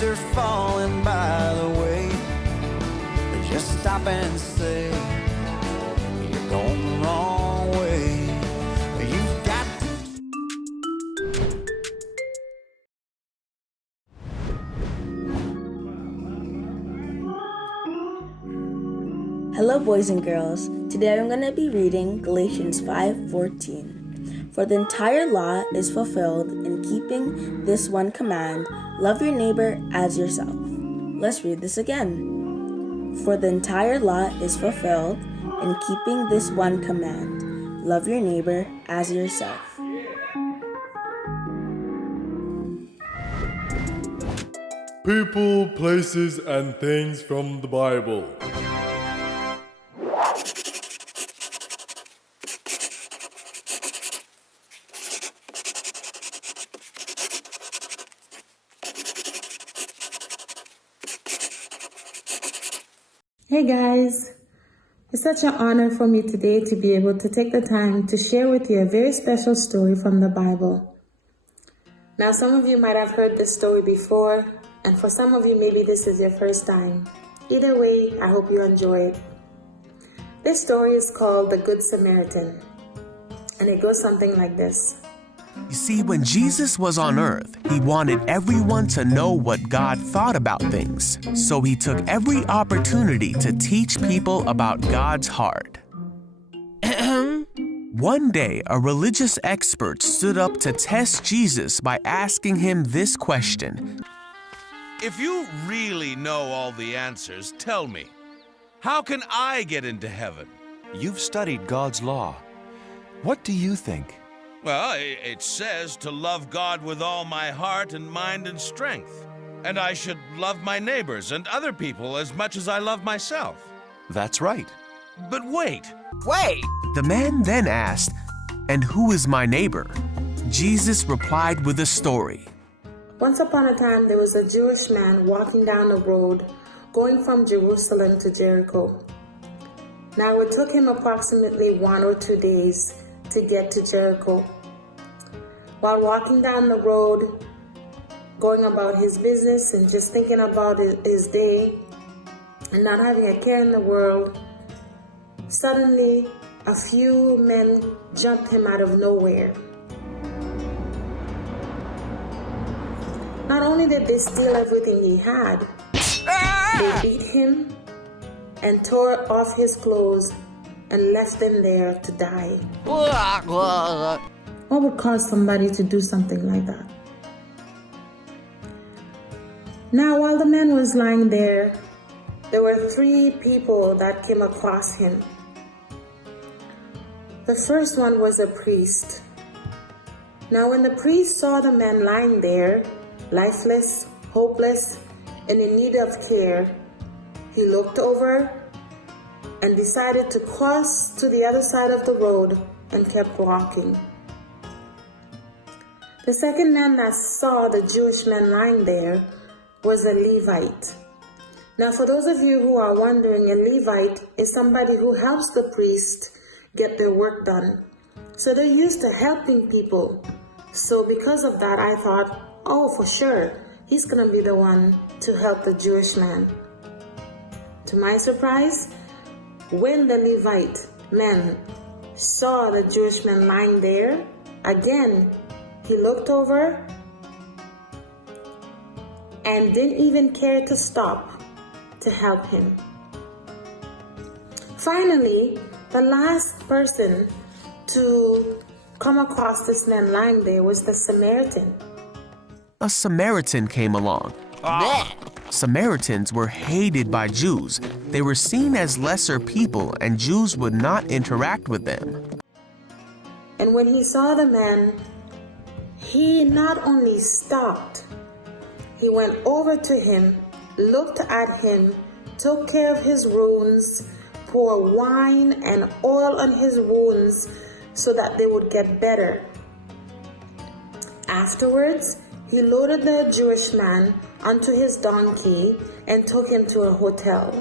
sister falling by the way, just stop and say, you're going the wrong way. You've got Hello boys and girls, today I'm going to be reading Galatians 5:14. For the entire law is fulfilled in keeping this one command, love your neighbor as yourself. Let's read this again. For the entire law is fulfilled in keeping this one command, love your neighbor as yourself. People, places, and things from the Bible. Hey guys, it's such an honor for me today to be able to take the time to share with you a very special story from the Bible. Now, some of you might have heard this story before, and for some of you, maybe this is your first time. Either way, I hope you enjoy it. This story is called the Good Samaritan, and it goes something like this. You see, when Jesus was on earth, he wanted everyone to know what God thought about things. So he took every opportunity to teach people about God's heart. One day, a religious expert stood up to test Jesus by asking him this question. If you really know all the answers, tell me, how can I get into heaven? You've studied God's law. What do you think? Well, it says to love God with all my heart and mind and strength. And I should love my neighbors and other people as much as I love myself. That's right. But wait! The man then asked, "And who is my neighbor?" Jesus replied with a story. Once upon a time, there was a Jewish man walking down the road going from Jerusalem to Jericho. Now, it took him approximately 1 or 2 days to get to Jericho. While walking down the road, going about his business and just thinking about his day and not having a care in the world, suddenly a few men jumped him out of nowhere. Not only did they steal everything he had, they beat him and tore off his clothes and left them there to die. What would cause somebody to do something like that? Now, while the man was lying there were 3 people that came across him. The first one was a priest. Now, when the priest saw the man lying there, lifeless, hopeless, and in need of care, he looked over and decided to cross to the other side of the road and kept walking. The second man that saw the Jewish man lying there was a Levite. Now, for those of you who are wondering, a Levite is somebody who helps the priest get their work done. So they're used to helping people. So because of that, I thought, oh, for sure, he's going to be the one to help the Jewish man. To my surprise, when the Levite man saw the Jewish man lying there, again, he looked over and didn't even care to stop to help him. Finally, the last person to come across this man lying there was the Samaritan. A Samaritan came along. Samaritans were hated by Jews. They were seen as lesser people, and Jews would not interact with them. And when he saw the man, he not only stopped, he went over to him, looked at him, took care of his wounds, poured wine and oil on his wounds so that they would get better. Afterwards, he loaded the Jewish man onto his donkey and took him to a hotel.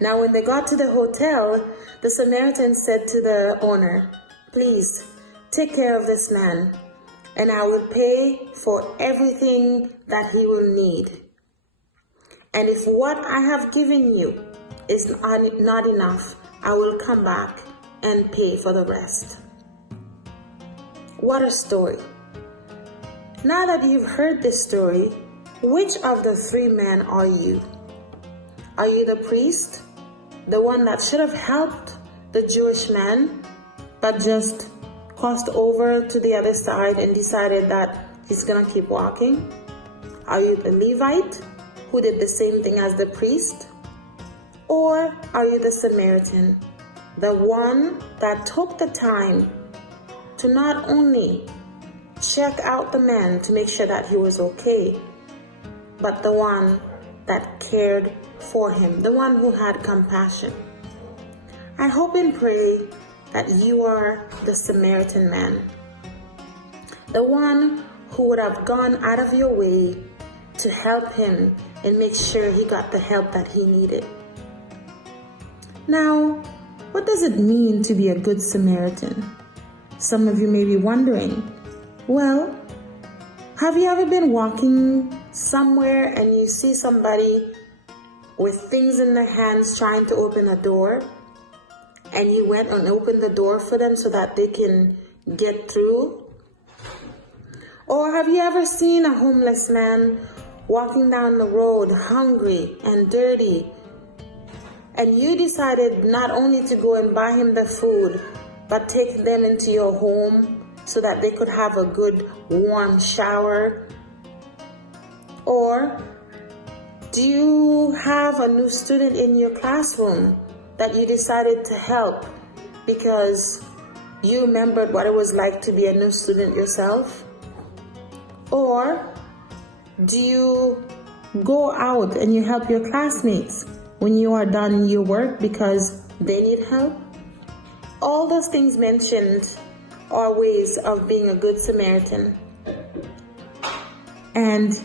Now, when they got to the hotel, the Samaritan said to the owner, "Please, take care of this man. and I will pay for everything that he will need. And if what I have given you is not enough, I will come back and pay for the rest. What a story. Now that you've heard this story, which of the three men are you? Are you the priest, the one that should have helped the Jewish man, but just crossed over to the other side and decided that he's going to keep walking? Are you the Levite, who did the same thing as the priest? Or are you the Samaritan, the one that took the time to not only check out the man to make sure that he was okay, but the one that cared for him, the one who had compassion? I hope and pray that you are the Samaritan man, the one who would have gone out of your way to help him and make sure he got the help that he needed. Now, what does it mean to be a good Samaritan? Some of you may be wondering, well, have you ever been walking somewhere and you see somebody with things in their hands trying to open a door, and you went and opened the door for them so that they can get through? Or have you ever seen a homeless man walking down the road hungry and dirty, and you decided not only to go and buy him the food, but take them into your home so that they could have a good warm shower? Or do you have a new student in your classroom that you decided to help because you remembered what it was like to be a new student yourself? Or do you go out and you help your classmates when you are done your work because they need help? All those things mentioned are ways of being a good Samaritan. And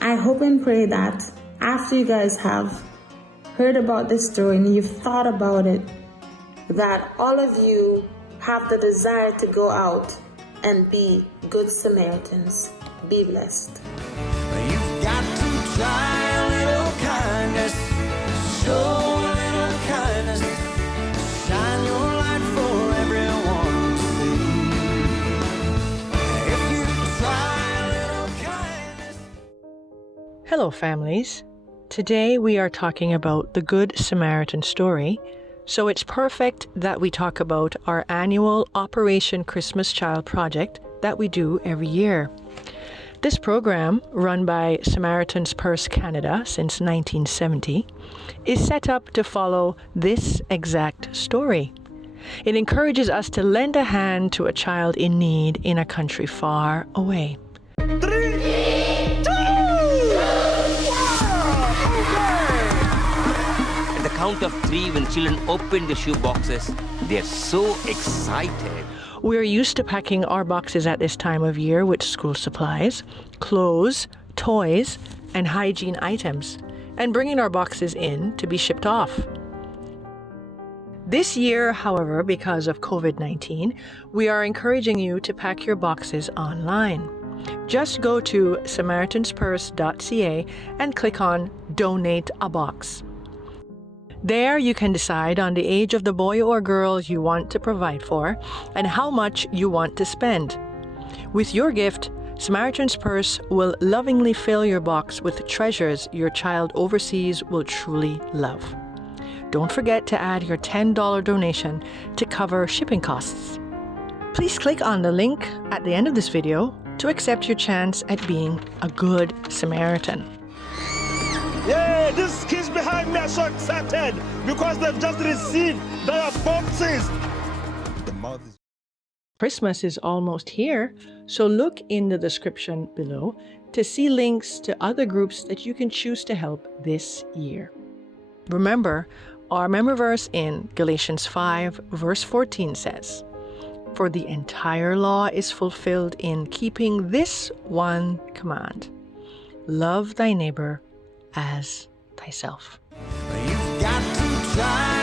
I hope and pray that after you guys have heard about this story and you've thought about it, that all of you have the desire to go out and be good Samaritans. Be blessed. You've got to try a little kindness, show a little kindness, shine your light for everyone to see. If you try a little kindness. Hello, families. Today we are talking about the Good Samaritan story, so it's perfect that we talk about our annual Operation Christmas Child project that we do every year. This program, run by Samaritan's Purse Canada since 1970, is set up to follow this exact story. It encourages us to lend a hand to a child in need in a country far away. 3, 2, 1, At the count of 3, when children open the shoe boxes, they're so excited. We are used to packing our boxes at this time of year with school supplies, clothes, toys, and hygiene items, and bringing our boxes in to be shipped off. This year, however, because of COVID-19, we are encouraging you to pack your boxes online. Just go to SamaritansPurse.ca and click on Donate a Box. There you can decide on the age of the boy or girl you want to provide for and how much you want to spend. With your gift, Samaritan's Purse will lovingly fill your box with treasures your child overseas will truly love. Don't forget to add your $10 donation to cover shipping costs. Please click on the link at the end of this video to accept your chance at being a good Samaritan. Yeah, these kids behind me are so excited because they've just received their boxes. Christmas is almost here, so look in the description below to see links to other groups that you can choose to help this year. Remember, our memory verse in Galatians 5, verse 14 says, "For the entire law is fulfilled in keeping this one command: love thy neighbor as thyself." You've got to try